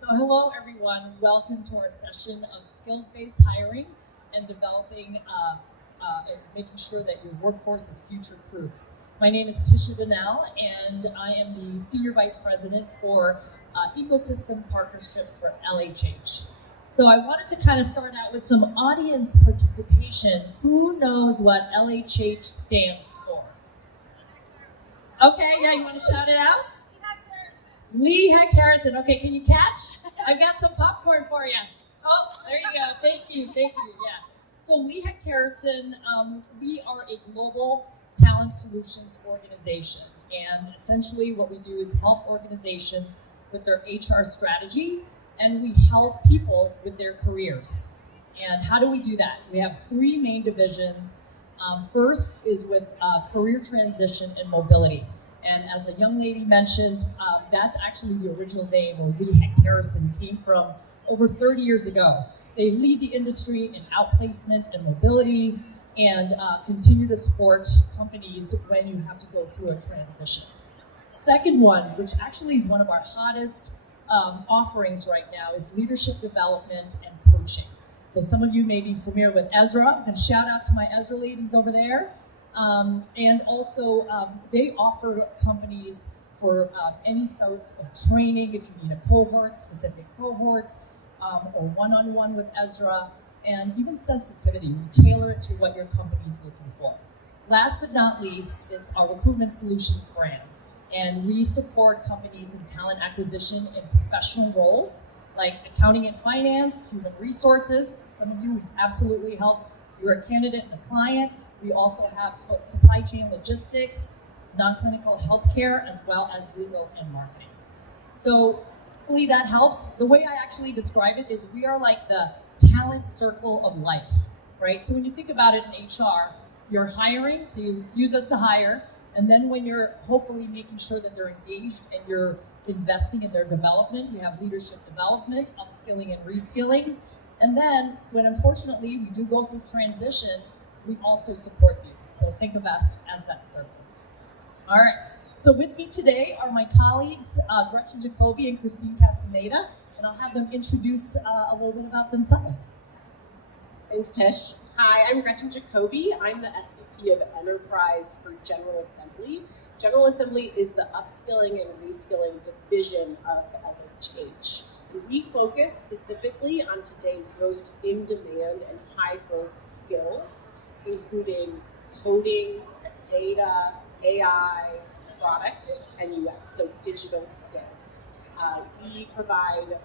So hello everyone, welcome to our session of skills-based hiring and developing and making sure that your workforce is future-proofed. My name is Tisha Danehl and I am the Senior Vice President for Ecosystem Partnerships for LHH. So I wanted to kind of start out with some audience participation. Who knows what LHH stands for? Okay, yeah, you want to shout it out? Lehigh Harrison. Okay, can you catch? I've got some popcorn for you. Oh, there you go. Thank you. Yeah. So Lehigh Harrison, we are a global talent solutions organization. And essentially what we do is help organizations with their HR strategy, and we help people with their careers. And how do we do that? We have three main divisions. First is with career transition and mobility. And as a young lady mentioned, that's actually the original name where Lehigh Harrison came from over 30 years ago. They lead the industry in outplacement and mobility and continue to support companies when you have to go through a transition. Second one, which actually is one of our hottest offerings right now, is leadership development and coaching. So some of you may be familiar with Ezra, and shout out to my Ezra ladies over there. And also, they offer companies for any sort of training, if you need a cohort, specific cohort, or one-on-one with Ezra, and even sensitivity. We tailor it to what your company is looking for. Last but not least, it's our Recruitment Solutions brand. And we support companies in talent acquisition in professional roles, like accounting and finance, human resources. Some of you would absolutely help. You're a candidate and a client. We also have supply chain logistics, non-clinical healthcare, as well as legal and marketing. So hopefully that helps. The way I actually describe it is we are like the talent circle of life, right? So when you think about it in HR, you're hiring, so you use us to hire, and then when you're hopefully making sure that they're engaged and you're investing in their development, you have leadership development, upskilling and reskilling. And then when unfortunately we do go through transition, we also support you. So think of us as that circle. All right, so with me today are my colleagues, Gretchen Jacobi and Castaneda, and I'll have them introduce a little bit about themselves. Thanks, Tish. Hi, I'm Gretchen Jacobi. I'm the SVP of Enterprise for General Assembly. General Assembly is the upskilling and reskilling division of LHH. We focus specifically on today's most in-demand and high-growth skills, including coding, data, AI, product, and UX, so digital skills. We provide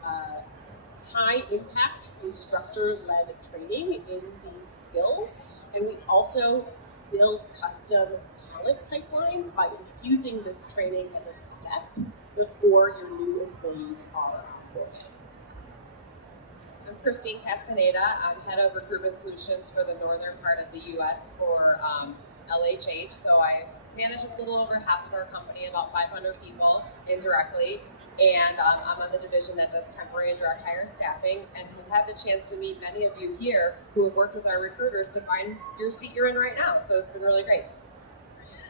high-impact instructor-led training in these skills, and we also build custom talent pipelines by infusing this training as a step before your new employees are onboarded. I'm Castaneda. I'm head of Recruitment Solutions for the northern part of the U.S. for LHH. So I manage a little over half of our company, about 500 people indirectly. And I'm on the division that does temporary and direct hire staffing, and have had the chance to meet many of you here who have worked with our recruiters to find your seat you're in right now. So it's been really great.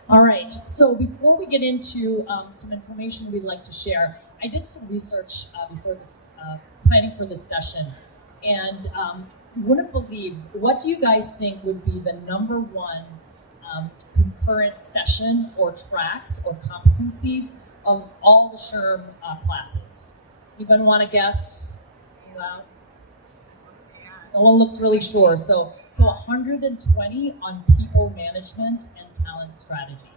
All right, so before we get into some information we'd like to share, I did some research before this, planning for this session, and you wouldn't believe, what do you guys think would be the number one concurrent session or tracks or competencies of all the SHRM classes? Anybody want to guess? Well, no one looks really sure. So 120 on people management and talent strategy.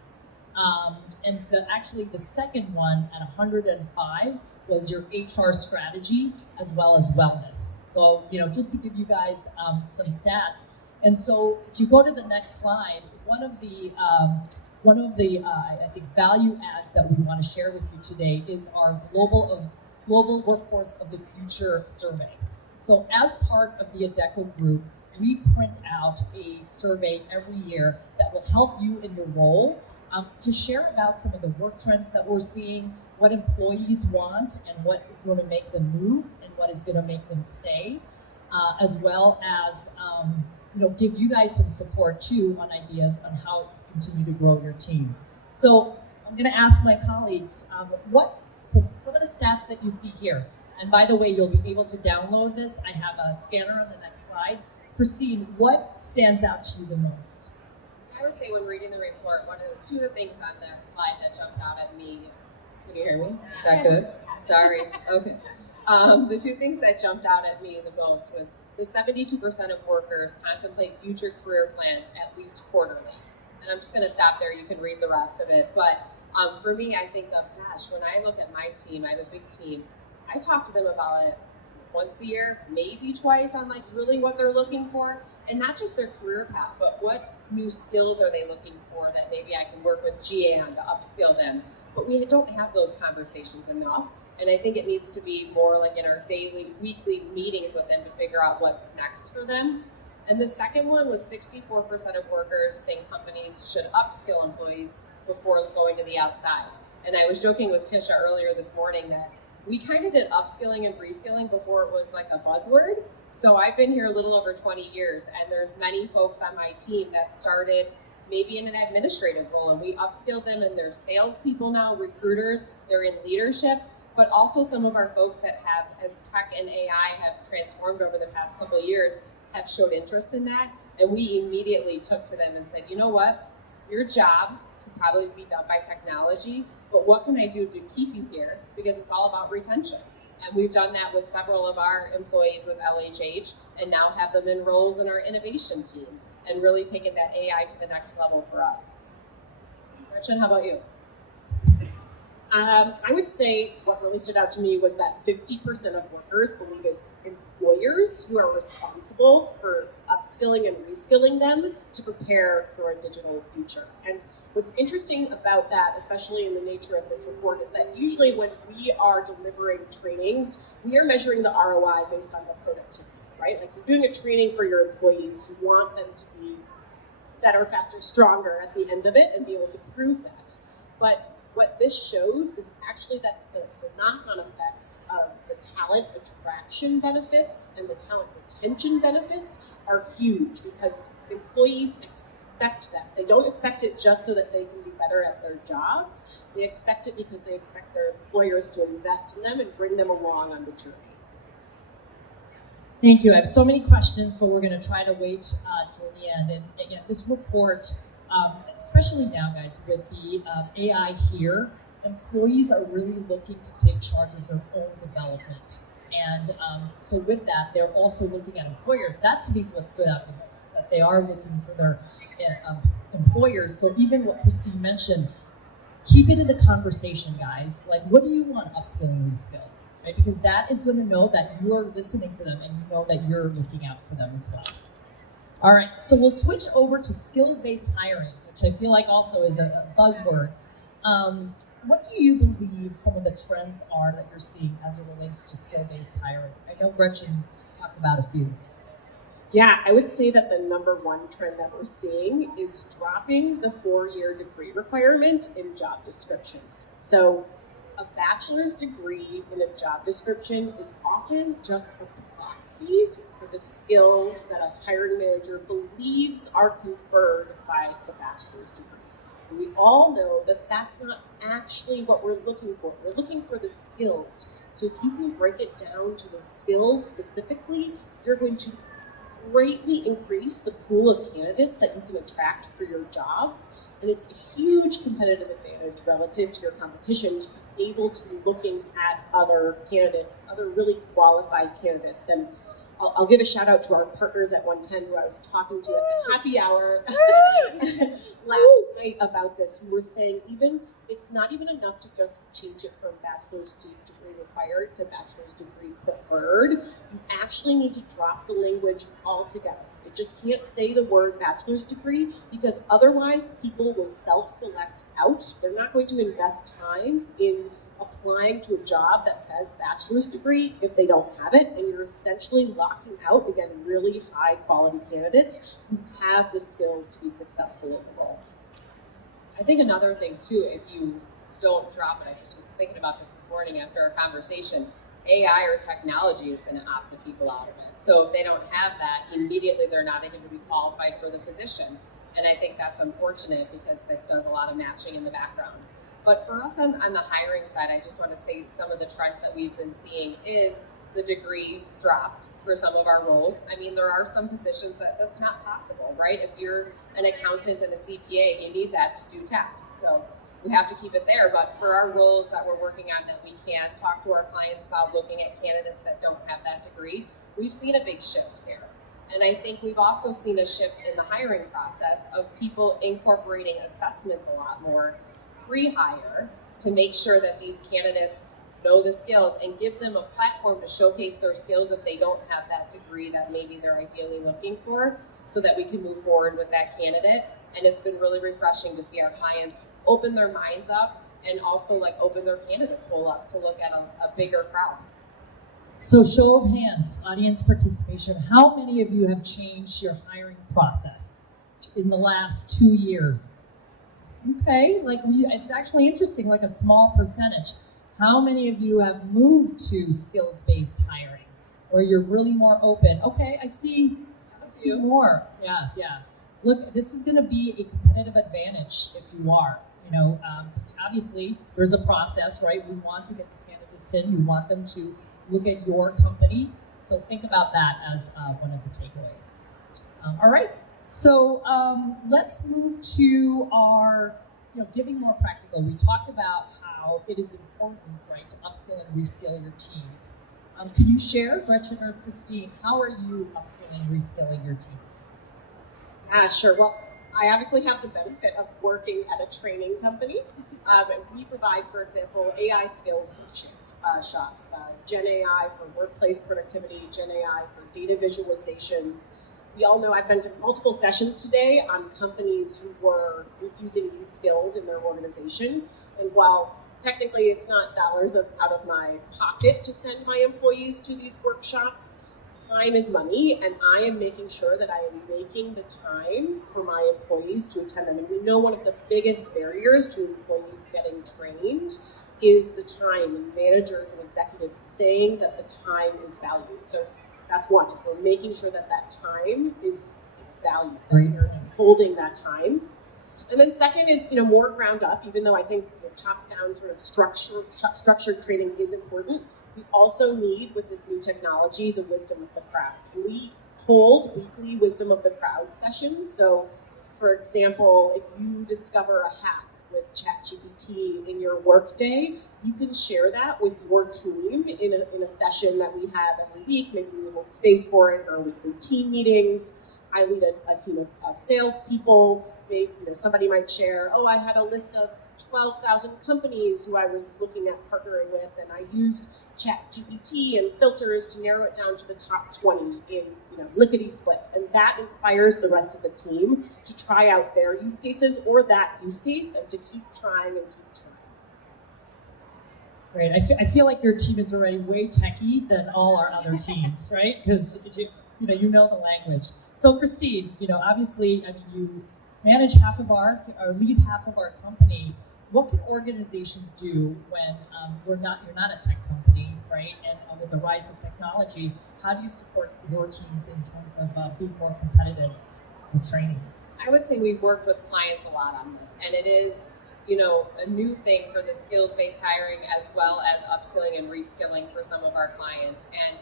And actually the second one at 105 was your HR strategy as well as wellness. So, just to give you guys some stats. And so if you go to the next slide, one of the I think value adds that we want to share with you today is our Global Workforce of the Future survey. So as part of the Adecco Group, we print out a survey every year that will help you in your role to share about some of the work trends that we're seeing, what employees want, and what is going to make them move, and what is going to make them stay, as well as give you guys some support too on ideas on how to continue to grow your team. So I'm going to ask my colleagues, some of the stats that you see here. And by the way, you'll be able to download this. I have a scanner on the next slide. Christine, what stands out to you the most? I would say when reading the report, two of the things on that slide that jumped out at me. Can you hear me? Is that good? Sorry. Okay. The two things that jumped out at me the most was the 72% of workers contemplate future career plans at least quarterly. And I'm just going to stop there. You can read the rest of it. But for me, I think of, gosh, when I look at my team, I have a big team. I talk to them about it once a year, maybe twice, on like really what they're looking for. And not just their career path, but what new skills are they looking for that maybe I can work with GA on to upskill them. But we don't have those conversations enough. And I think it needs to be more like in our daily, weekly meetings with them to figure out what's next for them. And the second one was 64% of workers think companies should upskill employees before going to the outside. And I was joking with Tisha earlier this morning that we kind of did upskilling and reskilling before it was like a buzzword. So I've been here a little over 20 years, and there's many folks on my team that started maybe in an administrative role, and we upskilled them, and they're salespeople now, recruiters, they're in leadership. But also some of our folks that have, as tech and AI have transformed over the past couple of years, have showed interest in that. And we immediately took to them and said, you know what, your job can probably be done by technology, but what can I do to keep you here? Because it's all about retention. And we've done that with several of our employees with LHH, and now have them in roles in our innovation team, and really taken that AI to the next level for us. Gretchen, how about you? I would say what really stood out to me was that 50% of workers believe it's employers who are responsible for upskilling and reskilling them to prepare for a digital future. And what's interesting about that, especially in the nature of this report, is that usually when we are delivering trainings, we are measuring the ROI based on the productivity, right? Like, you're doing a training for your employees, you want them to be better, faster, stronger at the end of it and be able to prove that. But what this shows is actually that the knock-on effects of the talent attraction benefits and the talent retention benefits are huge, because employees expect that. They don't expect it just so that they can be better at their jobs. They expect it because they expect their employers to invest in them and bring them along on the journey. Thank you. I have so many questions, but we're going to try to wait till the end. And again, this report, especially now, guys, with the AI here, employees are really looking to take charge of their own development. And so with that, they're also looking at employers. That to me is what stood out, that they are looking for their employers. So even what Christine mentioned, keep it in the conversation, guys. Like, what do you want upskill and reskill? Right? Because that is going to know that you're listening to them, and you know that you're looking out for them as well. All right, so we'll switch over to skills-based hiring, which I feel like also is a buzzword. What do you believe some of the trends are that you're seeing as it relates to skill-based hiring? I know Gretchen talked about a few. Yeah, I would say that the number one trend that we're seeing is dropping the 4-year degree requirement in job descriptions. So a bachelor's degree in a job description is often just a proxy for the skills that a hiring manager believes are conferred by the bachelor's degree. And we all know that that's not actually what we're looking for. We're looking for the skills. So if you can break it down to the skills specifically, you're going to greatly increase the pool of candidates that you can attract for your jobs. And it's a huge competitive advantage relative to your competition to be able to be looking at other candidates, other really qualified candidates. And I'll give a shout out to our partners at 110 who I was talking to at the happy hour last night about this, who were saying it's not even enough to just change it from bachelor's degree required to bachelor's degree preferred. You actually need to drop the language altogether. It just can't say the word bachelor's degree, because otherwise people will self-select out. They're not going to invest time in applying to a job that says bachelor's degree if they don't have it, and you're essentially locking out, again, really high quality candidates who have the skills to be successful in the role. I think another thing too, if you don't drop it, I just was thinking about this morning after our conversation, AI or technology is going to opt the people out of it. So if they don't have that, immediately they're not even going to be qualified for the position. And I think that's unfortunate, because that does a lot of matching in the background. But for us on the hiring side, I just want to say some of the trends that we've been seeing is the degree dropped for some of our roles. I mean, there are some positions that's not possible, right? If you're an accountant and a CPA, you need that to do tax. So we have to keep it there. But for our roles that we're working on that we can talk to our clients about, looking at candidates that don't have that degree, we've seen a big shift there. And I think we've also seen a shift in the hiring process of people incorporating assessments a lot more pre-hire to make sure that these candidates know the skills and give them a platform to showcase their skills if they don't have that degree that maybe they're ideally looking for, so that we can move forward with that candidate. And it's been really refreshing to see our clients open their minds up and also like open their candidate pool up to look at a bigger crowd. So show of hands, audience participation. How many of you have changed your hiring process in the last 2 years? Okay, it's actually interesting, like a small percentage. How many of you have moved to skills-based hiring, or you're really more open? Okay, I see more. Yes, yeah. Look, this is going to be a competitive advantage if you are. Because obviously there's a process, right? We want to get the candidates in. You want them to look at your company. So think about that as one of the takeaways. All right. So let's move to our, giving more practical. We talked about how it is important, right, to upskill and reskill your teams. Can you share, Gretchen or Christine, how are you upskilling and reskilling your teams? Sure. Well, I obviously have the benefit of working at a training company. And we provide, for example, AI skills workshops, Gen AI for workplace productivity, Gen AI for data visualizations. We all know I've been to multiple sessions today on companies who were infusing these skills in their organization. And while technically it's not dollars out of my pocket to send my employees to these workshops, time is money, and I am making sure that I am making the time for my employees to attend them. And we know one of the biggest barriers to employees getting trained is the time, and managers and executives saying that the time is valued. So that's one, is we're making sure that that time is valued, that we're holding that time. And then second is, more ground up, even though I think top-down sort of structured training is important. We also need, with this new technology, the wisdom of the crowd. And we hold weekly wisdom of the crowd sessions. So, for example, if you discover a hack with ChatGPT in your workday, you can share that with your team in a session that we have every week. Maybe we hold space for it, or weekly team meetings. I lead a team of salespeople. Maybe, somebody might share, I had a list of 12,000 companies who I was looking at partnering with, and I used ChatGPT and filters to narrow it down to the top 20 in lickety split. And that inspires the rest of the team to try out their use cases or that use case, and to keep trying and keep trying. Great. I feel like your team is already way techie than all our other teams, right? Because you know the language. So Christine, obviously, you manage lead half of our company. What can organizations do when you're not a tech company, right? And with the rise of technology, how do you support your teams in terms of being more competitive with training? I would say we've worked with clients a lot on this, and it is, a new thing for the skills-based hiring as well as upskilling and reskilling for some of our clients. And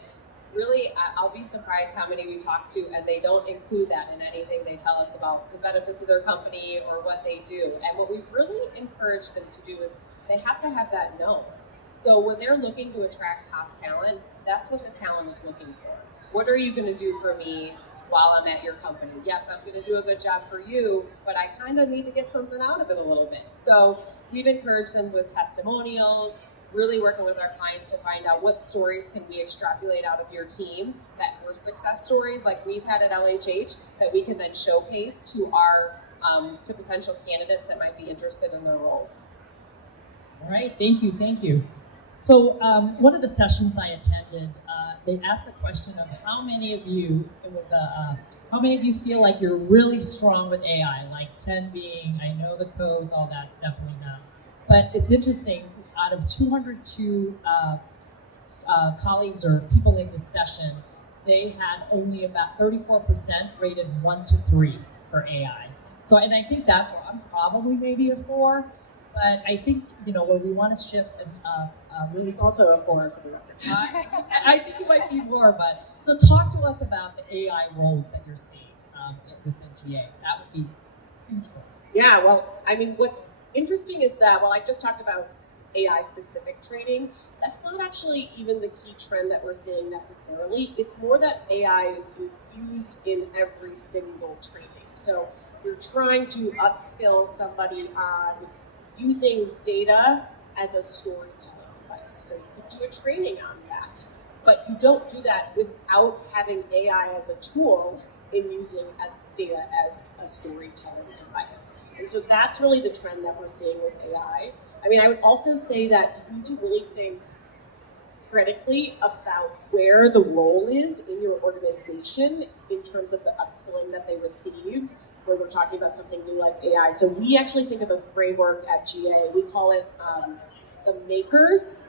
really, I'll be surprised how many we talk to and they don't include that in anything they tell us about the benefits of their company or what they do. And what we've really encouraged them to do is they have to have that known. So when they're looking to attract top talent, that's what the talent is looking for. What are you going to do for me while I'm at your company? Yes, I'm going to do a good job for you, but I kind of need to get something out of it a little bit. So we've encouraged them with testimonials, really working with our clients to find out what stories can we extrapolate out of your team that were success stories like we've had at LHH that we can then showcase to our to potential candidates that might be interested in their roles. All right, thank you. So one of the sessions I attended, they asked the question of how many of you feel like you're really strong with AI, like 10 being, I know the codes, all that's definitely not. But it's interesting, out of 202 colleagues or people in this session, they had only about 34% rated 1 to 3 for AI. So, and I think that's where I'm probably maybe a 4, But I think, where we want to shift and really It's also a 4 for the record. I think it might be more, but so talk to us about the AI roles that you're seeing within GA. That would be huge for us. Yeah, well, I mean, what's interesting is that, I just talked about AI-specific training. That's not actually even the key trend that we're seeing necessarily. It's more that AI is infused in every single training. So you're trying to upskill somebody on using data as a storytelling device. So you could do a training on that, but you don't do that without having AI as a tool in using as data as a storytelling device. And so that's really the trend that we're seeing with AI. I mean, I would also say that you need to really think critically about where the role is in your organization in terms of the upskilling that they receive when we're talking about something new like AI. So we actually think of a framework at GA. We call it the makers,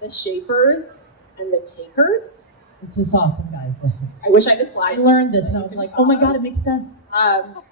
the shapers, and the takers. This is awesome, guys. Listen. I wish I had a slide. I learned this and I was like, oh my God, it makes sense.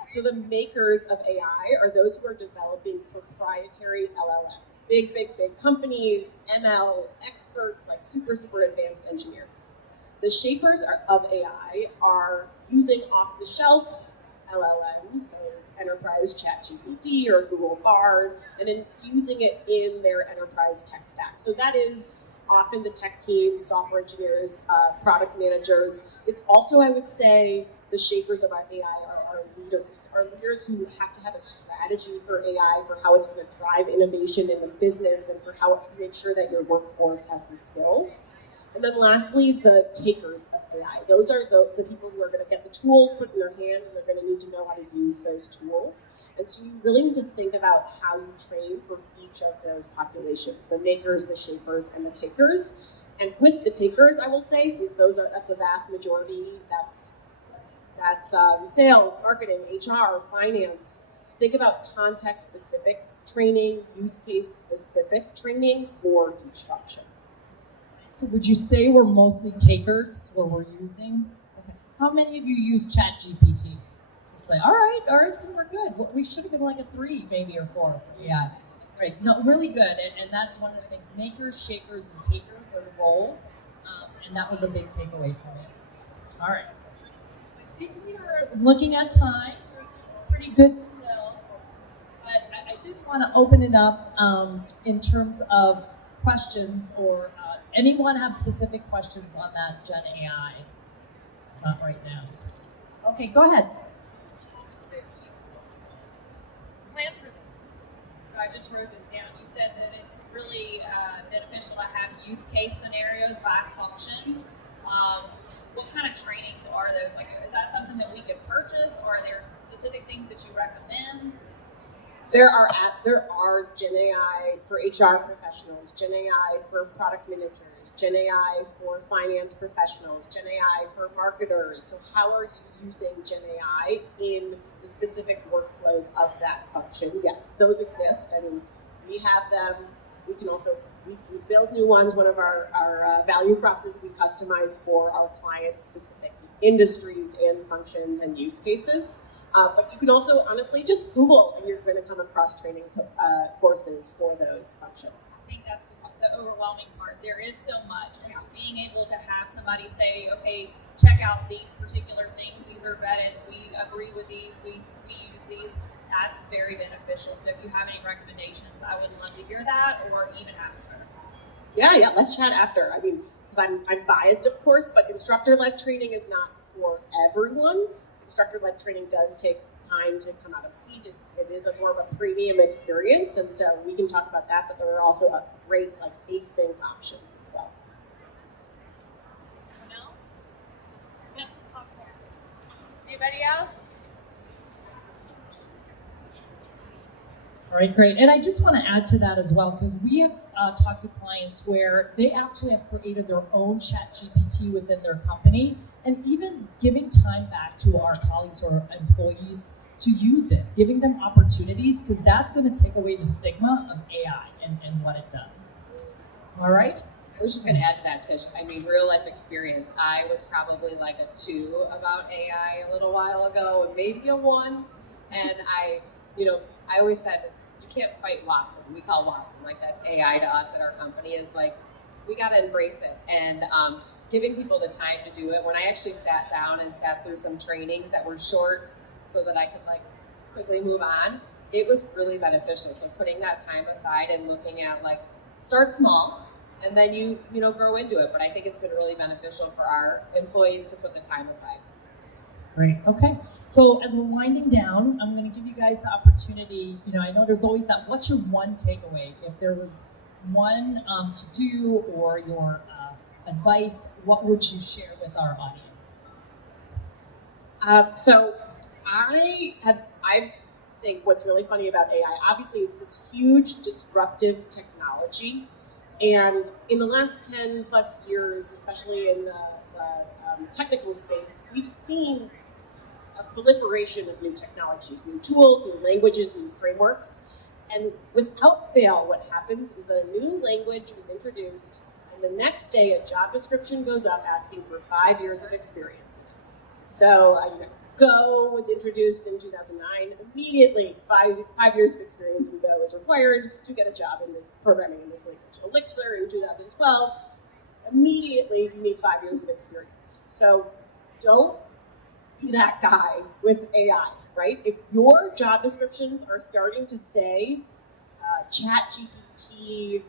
So the makers of AI are those who are developing proprietary LLMs. Big companies, ML experts, like super advanced engineers. The shapers of AI are using off-the-shelf LLMs, so enterprise ChatGPT or Google Bard, and infusing it in their enterprise tech stack. So that is often the tech team, software engineers, product managers. It's also, I would say, the shapers of our AI are leaders who have to have a strategy for AI, for how it's going to drive innovation in the business and for how to make sure that your workforce has the skills. And then lastly, the takers of AI. Those are the people who are going to get the tools put in their hand, and they're going to need to know how to use those tools. And so you really need to think about how you train for each of those populations, the makers, the shapers, and the takers. And with the takers, I will say, since that's the vast majority, that's sales, marketing, HR, finance. Think about context-specific training, use case-specific training for each function. So would you say we're mostly takers where we're using? Okay. How many of you use ChatGPT? It's like, all right, so we're good. Well, we should have been like a 3 maybe or 4 for AI. Right, no, really good. And that's one of the things. Makers, shapers, and takers are the roles. And that was a big takeaway for me. All right. I think we are looking at time. We're doing pretty good still. But I did want to open it up in terms of questions or anyone have specific questions on that Gen AI? Not right now. Okay, go ahead. Plan for them. So I just wrote this down. You said that it's really beneficial to have use case scenarios by function. What kind of trainings are those? Like, is that something that we could purchase, or are there specific things that you recommend? There are Gen AI for HR professionals, Gen AI for product managers, Gen AI for finance professionals, Gen AI for marketers. So how are you using Gen AI in the specific workflows of that function? Yes, those exist. I mean, we have them. We can also we build new ones. One of our value props is we customize for our clients specific industries and functions and use cases. But you can also honestly just Google and you're going to come across training courses for those functions. I think that's the overwhelming part. There is so much. And so being able to have somebody say, okay, check out these particular things. These are vetted. We agree with these. We use these. That's very beneficial. So if you have any recommendations, I would love to hear that, or even after. Yeah, let's chat after. I mean, because I'm biased, of course, but instructor-led training is not for everyone. Instructor-led training does take time to come out of seat. It is more of a premium experience, and so we can talk about that, but there are also great async options as well. Anyone else? Got some popcorn. Anybody else? All right, great. And I just want to add to that as well, because we have talked to clients where they actually have created their own ChatGPT within their company, and even giving time back to our colleagues or employees to use it, giving them opportunities, because that's going to take away the stigma of AI and what it does. All right? I was just going to add to that, Tish. I mean, real life experience. I was probably like a 2 about AI a little while ago, maybe a 1. And I always said, you can't fight Watson. We call Watson, like that's AI to us at our company, is like, we got to embrace it. And giving people the time to do it. When I actually sat down and sat through some trainings that were short so that I could like quickly move on, it was really beneficial. So putting that time aside and looking at like, start small and then you grow into it. But I think it's been really beneficial for our employees to put the time aside. Great. Okay. So as we're winding down, I'm going to give you guys the opportunity. I know there's always that. What's your one takeaway? If there was one to do or your advice, what would you share with our audience? So I think what's really funny about AI, obviously it's this huge disruptive technology. And in the last 10 plus years, especially in the technical space, we've seen a proliferation of new technologies, new tools, new languages, new frameworks. And without fail, what happens is that a new language is introduced, and the next day a job description goes up asking for 5 years of experience. So Go was introduced in 2009. Immediately, five years of experience in Go is required to get a job in this programming in this language. Elixir in 2012, immediately you need 5 years of experience. So don't be that guy with AI, right? If your job descriptions are starting to say ChatGPT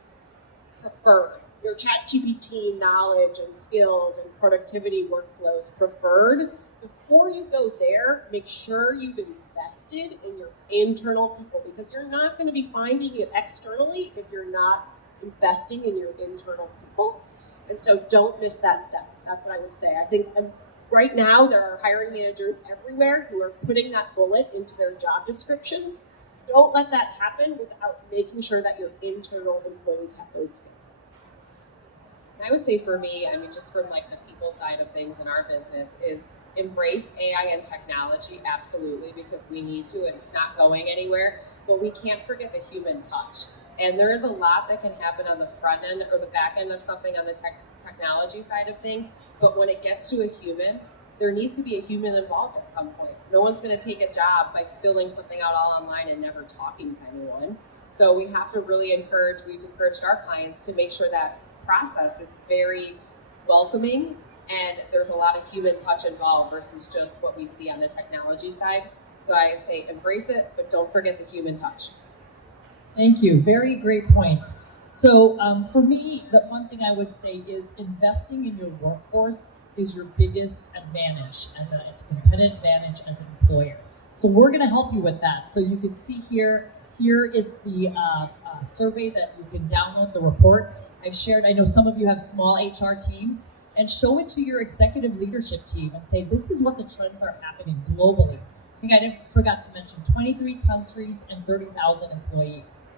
preferred, your ChatGPT knowledge and skills and productivity workflows preferred, before you go there, make sure you've invested in your internal people, because you're not going to be finding it externally if you're not investing in your internal people. And so don't miss that step. That's what I would say. I think right now there are hiring managers everywhere who are putting that bullet into their job descriptions. Don't let that happen without making sure that your internal employees have those skills. And I would say for me, just from like the people side of things in our business, is embrace AI and technology, absolutely, because we need to, and it's not going anywhere, but we can't forget the human touch. And there is a lot that can happen on the front end or the back end of something on the technology side of things, but when it gets to a human, there needs to be a human involved at some point. No one's going to take a job by filling something out all online and never talking to anyone. So we have to really we've encouraged our clients to make sure that process is very welcoming and there's a lot of human touch involved versus just what we see on the technology side. So I'd say embrace it, but don't forget the human touch. Thank you. Very great points. So for me, the one thing I would say is investing in your workforce is your biggest advantage. It's a competitive advantage as an employer. So we're going to help you with that. So you can see here is the survey that you can download, the report I've shared. I know some of you have small HR teams, and show it to your executive leadership team and say, this is what the trends are happening globally. I think I forgot to mention 23 countries and 30,000 employees.